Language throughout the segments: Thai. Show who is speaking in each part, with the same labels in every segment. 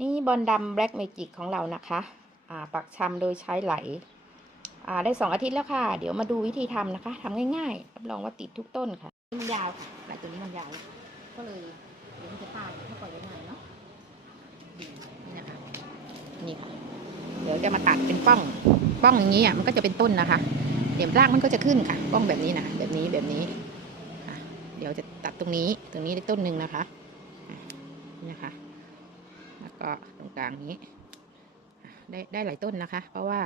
Speaker 1: นี่บอลดำแบล็กเมจิกของเรานะคะอ่าปักชำโดยใช้ไหลอ่าได้สองอาทิตย์แล้วค่ะ เดี๋ยวมาดูวิธีทำนะคะทำง่ายๆรับรองว่าติดทุกต้นค่ะนี่มันยาวค่ะไหลตัวนี้มันยาว ก็เลยเดี๋ยวมันจะตายถ้าปล่อยไว้นานเนาะนี่นะคะนี่ค่ะเดี๋ยวจะมาตัดเป็นป้องป้องอย่างนี้อะมันก็จะเป็นต้นนะคะ เดี๋ยวรากมันก็จะขึ้นค่ะ ป้องแบบนี้นะคะแบบนี้แบบนี้อะเดี๋ยวจะตัดตรงนี้ตรงนี้ได้ต้นหนึ่งนะคะอะนี่นะคะแล้ว ก็ตรงกลางนี้ ได้ได้หลายต้นนะคะ เพราะว่า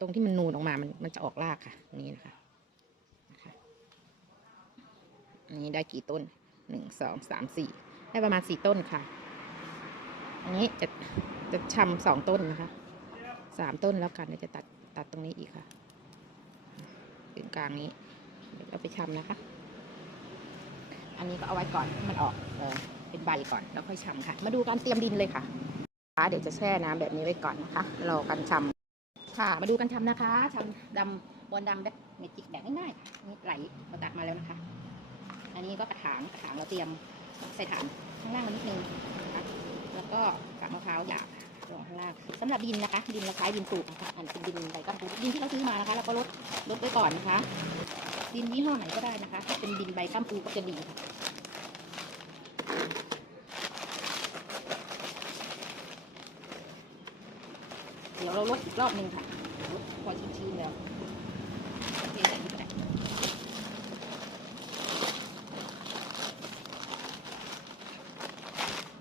Speaker 1: ตรงที่มันนูนออกมา มันมันจะออกรากค่ะ นี่นะคะนะคะอันนี้ได้กี่ต้นหนึ่งสองสามสี่ได้ประมาณสี่ต้นค่ะ อันนี้จะจะชำสองต้นนะคะสามต้นแล้วกันเดี๋ยวจะตัดตัดตรงนี้อีกค่ะถึงกลางนี้เดี๋ยวเราไปชำนะคะ อันนี้ก็เอาไว้ก่อนให้มันออกเออเป็นใบก่อนแล้วค่อยชำค่ะ มาดูการเตรียมดินเลยค่ะเดี๋ยวจะแช่น้ำแบบนี้ไว้ก่อนนะคะรอกันชำค่ะ มาดูกันชำนะคะชำดำบนดำแบบเมจิกแบบง่ายๆนี่ไหลเราตักมาแล้วนะคะ อันนี้ก็กระถางกระถางเราเตรียมใส่ถางข้างล่างมานิดนึงนะคะแล้วก็กากมะพร้าวหยาบลงข้างล่างสำหรับดินนะคะ ดินเราใช้ดินปลูกนะคะอันเป็นดินใบกัมปูดินที่เราซื้อมานะคะเราก็ลดลดไว้ก่อนนะคะ ดินยี่ห้อไหนก็ได้นะคะ ถ้าเป็นดินใบกัมปูก็จะดีค่ะเดี๋ยวเราลดอีกรอบหนึ่งค่ะพอชื้นๆแล้วโอเคใส่นี่ก็ได้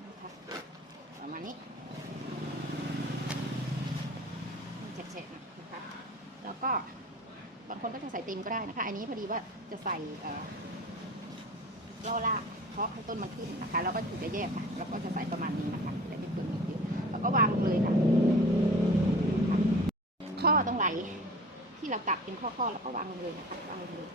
Speaker 1: นะคะประมาณนี้แฉะๆนะคะ แล้วก็บางคน ก็จะใส่เต็มก็ได้นะคะ อันนี้พอดีว่าจะใส่เล่อล่ากเพราะให้ต้นมันขึ้นนะคะ แล้วก็ถึงจะแยกค่ะแล้วก็จะใส่ประมาณนี้นะคะแต่ไม่เกินนี้เยอะแล้วก็วางเลยค่ะ ข้อตรงไหลที่เราตัดเป็นข้อๆแล้วก็วางเลยนะคะวางเลย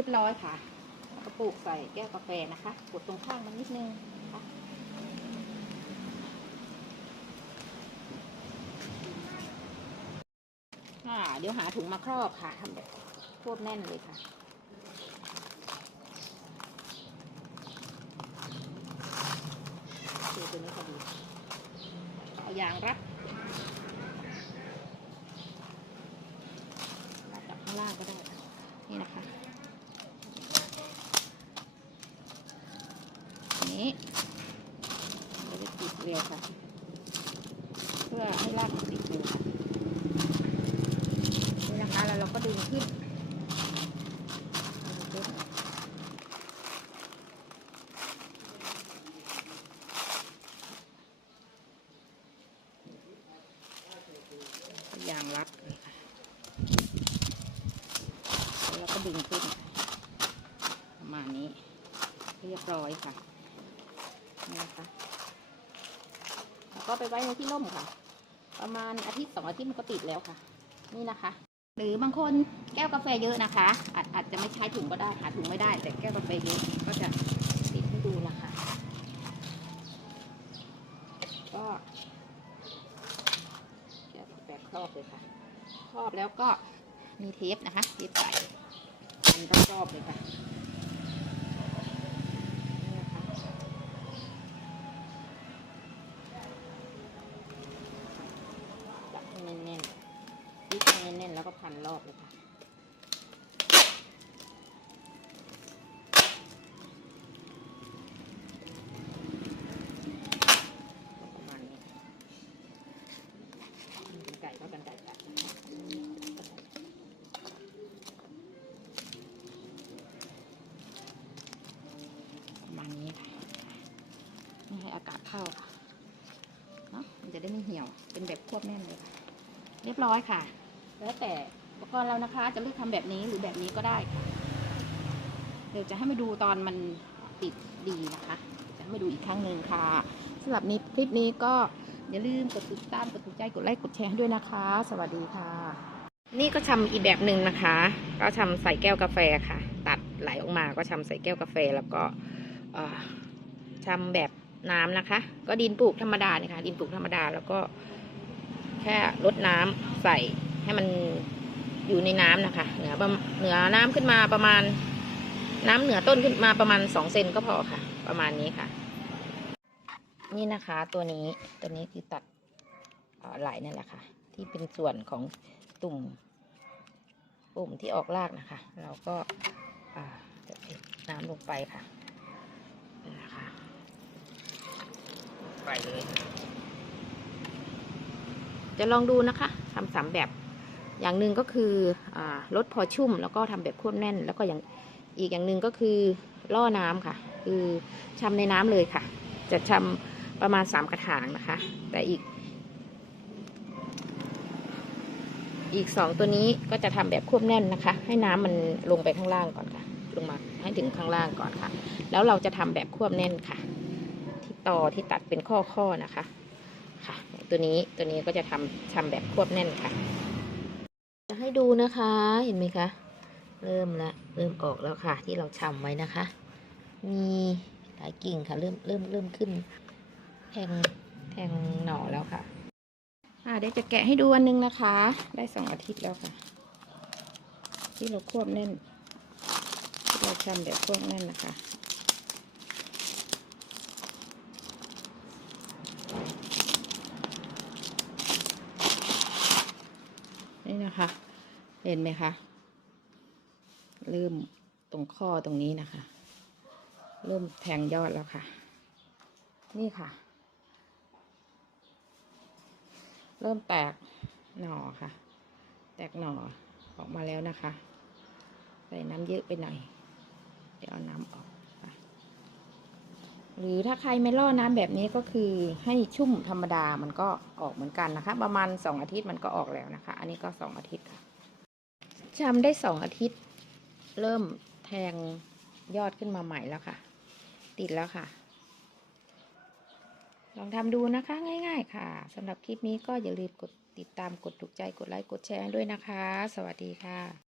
Speaker 1: รียบร้อยค่ะก็ปลูกใส่แก้วกาแฟนะคะ กดตรงข้างมันนิดนึงนะคะอ่าเดี๋ยวหาถุงมาครอบค่ะทำแบบโคตรแน่นเลยค่ะโอเตัวนี้พอดีเอายางรัดรัดจากข้างล่างก็ได้ นี่นะคะอันนี้เราจะติด เร็วค่ะ เพื่อให้รากมันติดเร็วค่ะนี่นะคะแล้วเราก็ดึงขึ้นยางรัดแล้วก็ดึงขึ้น ประมาณนี้ เรียบร้อยค่ะนี่นะคะ ก็ไปไว้ในที่ร่มค่ะ ประมาณอาทิตย์สองอาทิตย์มันก็ติดแล้วค่ะ นี่นะคะ หรือบางคนแก้วกาแฟเยอะนะคะ อาจอาจจะไม่ใช้ถุงก็ได้หาถุงไม่ได้ แต่แก้วกาแฟเยอะก็จะติดให้ดูนะคะ ก็แก้วกาแฟครอบเลยค่ะครอบแล้วก็มีเทปนะคะเทปใส่มันรอบๆเลยค่ะ อากาศเข้าค่ะเนาะมันจะได้ไม่เหี่ยวเป็นแบบควบแน่นเลยค่ะ เรียบร้อยค่ะ แล้วแต่อุปกรณ์เรานะคะ จะเลือกทำแบบนี้หรือแบบนี้ก็ได้ค่ะ เดี๋ยวจะให้มาดูตอนมันติดดีนะคะ จะให้มาดูอีกครั้งหนึ่งค่ะสำหรับนี้คลิปนี้ก็อย่าลืมกดติดตามกดถูกใจกดไลค์กดแชร์ให้ด้วยนะคะ สวัสดีค่ะ นี่ก็ทำอีกแบบหนึ่งนะคะ ก็ทำใส่แก้วกาแฟค่ะ ตัดไหลออกมาก็ทำใส่แก้วกาแฟแล้วก็เอ่อทำแบบ น้ำนะคะ ก็ดินปลูกธรรมดาเนี่ยค่ะดินปลูกธรรมดาแล้วก็ แค่ลดน้ำใส่ให้มันอยู่ในน้ำนะคะ เหนือเหนือน้ำขึ้นมาประมาณ น้ำเหนือต้นขึ้นมาประมาณสองเซนก็พอค่ะ ประมาณนี้ค่ะ นี่นะคะ ตัวนี้ตัวนี้คือตัดไหลนั่นแหละค่ะ ที่เป็นส่วนของตุ่มปุ่มที่ออกรากนะคะ เราก็จะเทน้ำลงไปค่ะนี่นะคะ ไปเลย จะลองดูนะคะทำสามแบบ อย่างหนึ่งก็คืออลดพอชุ่ม แล้วก็ทำแบบควบแน่น แล้วก็อย่างอีกอย่างหนึ่งก็คือล่อน้ำค่ะ คือชำในน้ำเลยค่ะ จะชำประมาณสามกระถางนะคะ แต่อีก อีกสองตัวนี้ก็จะทำแบบควบแน่นนะคะ ให้น้ำมันลงไปข้างล่างก่อนค่ะ ลงมาให้ถึงข้างล่างก่อนค่ะ แล้วเราจะทำแบบควบแน่นค่ะ ต่อที่ตัดเป็นข้อๆนะคะ ค่ะ ตัวนี้ตัวนี้ก็จะทำทำแบบควบแน่นค่ะ จะให้ดูนะคะเห็นไหมคะ เริ่มละเริ่มออกแล้วค่ะ ที่เราชำไว้นะคะ มีหลายกิ่งค่ะ เริ่มเริ่มเริ่มขึ้น แทงแทงหน่อแล้วค่ะอ่าเดี๋ยวจะแกะให้ดูอันนึงนะคะ ได้สองอาทิตย์แล้วค่ะ ที่เราควบแน่นที่เราชำแบบควบแน่นนะคะ นี่นะคะ เห็นไหมคะ เริ่มตรงข้อตรงนี้นะคะ เริ่มแทงยอดแล้วค่ะ นี่ค่ะ เริ่มแตกหน่อค่ะ แตกหน่อออกมาแล้วนะคะ ใส่น้ำเยอะไปหน่อย เดี๋ยวเอาน้ำออกหรือถ้าใครไม่ล่อน้ำแบบนี้ก็คือให้ชุ่มธรรมดามันก็ออกเหมือนกันนะคะ ประมาณสองอาทิตย์มันก็ออกแล้วนะคะ อันนี้ก็สองอาทิตย์ค่ะ ชำได้สองอาทิตย์ เริ่มแทงยอดขึ้นมาใหม่แล้วค่ะ ติดแล้วค่ะ ลองทำดูนะคะง่าย ๆ ค่ะสำหรับคลิปนี้ก็อย่าลืมกดติดตามกดถูกใจกดไลค์กดแชร์ด้วยนะคะ สวัสดีค่ะ